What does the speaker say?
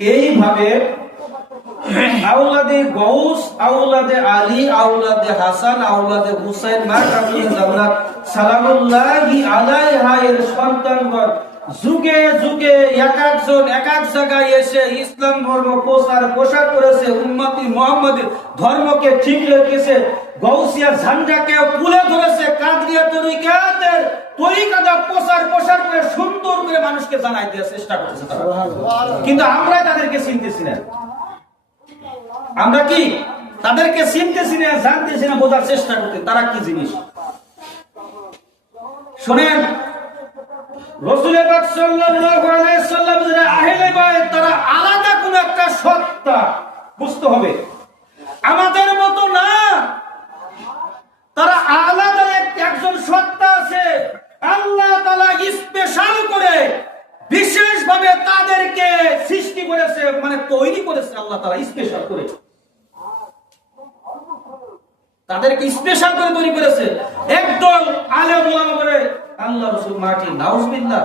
এইভাবে আউলাদে গৌস আউলাদে আলী, আউলাদে হাসান, আউলাদে হুসাইন, মা কামিল জান্নাত সালামুল্লাহি আলাইহা, এর সন্তানগণ। যুগে যুগে এক একজন, এক এক জায়গায় এসে ইসলাম ধর্ম প্রচার, প্রসার করেছে, উম্মতি মোহাম্মদের ধর্মকে ঠিক রেখেছে। গৌসিয়া ঝান্ডাকে তুলে ধরেছে, কাদরিয়া তরিকাতের প্রচার প্রসার করে সুন্দর করে মানুষকে জানাই দেওয়ার চেষ্টা কিন্তু আমরা তাদেরকে চিনতেছি না। আমরা কি তাদেরকে চিনতেছি না, জানতেছি না, বোঝার চেষ্টা করতে তারা কি জিনিস? শোনেন তারা আলাদা কোন একটা সত্তা বুঝতে হবে। আমাদের মতো না তারা আলাদা এক- একজন সত্তা আছে আল্লাহ তাআলা স্পেশাল করে বিশেষভাবে তাদেরকে সৃষ্টি করেছে মানে তৈরি করেছে আল্লাহ তারা স্পেশাল করে। তাদেরকে স্পেশাল করে তৈরি করেছে। একদল আলে করে আল্লাহ রসুল মাটি নাউজবিল্লাহ।